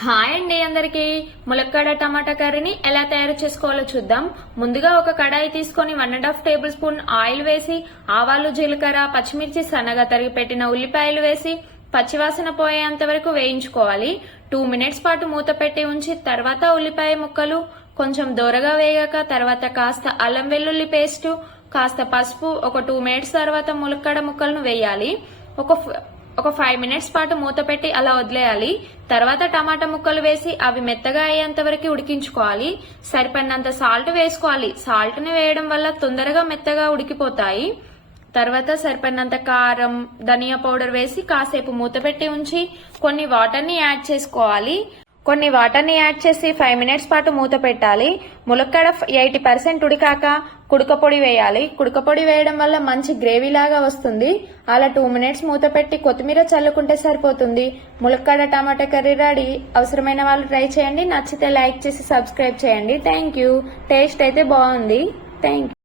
Hi అండి అందరికి. ములక్కాడ టమాటా కర్రీని ఎలా తయారు చేసుకోవాలో చూద్దాం. ముందుగా ఒక కడాయి తీసుకొని 1.5 టేబుల్ స్పూన్ ఆయిల్ వేసి ఆవాలు, జీలకర్ర, పచ్చిమిర్చి, సన్నగా తరిగి పెట్టిన ఉల్లిపాయలు వేసి పచ్చివాసన పోయేంత వరకు వేయించుకోవాలి. 2 మినిట్స్ పాటు మూత పెట్టి ఉంచి తర్వాత ఉల్లిపాయ ముక్కలు కొంచెం దోరగా వేగాక తర్వాత కాస్త అల్లం వెల్లుల్లి పేస్ట్, కాస్త పసుపు, ఒక 2 మినిట్స్ తర్వాత ములక్కాడ ముక్కలను వేయాలి. ఒక 5 మినిట్స్ పాటు మూత పెట్టి అలా వదిలేయాలి. తర్వాత టమాటా ముక్కలు వేసి అవి మెత్తగా అయ్యేంత వరకు ఉడికించుకోవాలి. సరిపడినంత సాల్ట్ వేసుకోవాలి. సాల్ట్ ని వేయడం వల్ల తొందరగా మెత్తగా ఉడికిపోతాయి. తర్వాత సరిపడినంత కారం, ధనియా పౌడర్ వేసి కాసేపు మూత పెట్టి ఉంచి కొన్ని వాటర్ ని యాడ్ చేసుకోవాలి. 5 మినిట్స్ పాటు మూత పెట్టాలి. ములక్కాడ 80% ఉడికాక కుడక పొడి వేయాలి. కుడక పొడి వేయడం వల్ల మంచి గ్రేవీ లాగా వస్తుంది. అలా 2 మినిట్స్ మూత పెట్టి కొత్తిమీర చల్లుకుంటే సరిపోతుంది. ములక్కాడ టమాటా కర్రీ రెడీ. అవసరమైన వాళ్ళు ట్రై చేయండి. నచ్చితే లైక్ చేసి సబ్స్క్రైబ్ చేయండి. Thank you. టేస్ట్ అయితే బాగుంది. Thank you.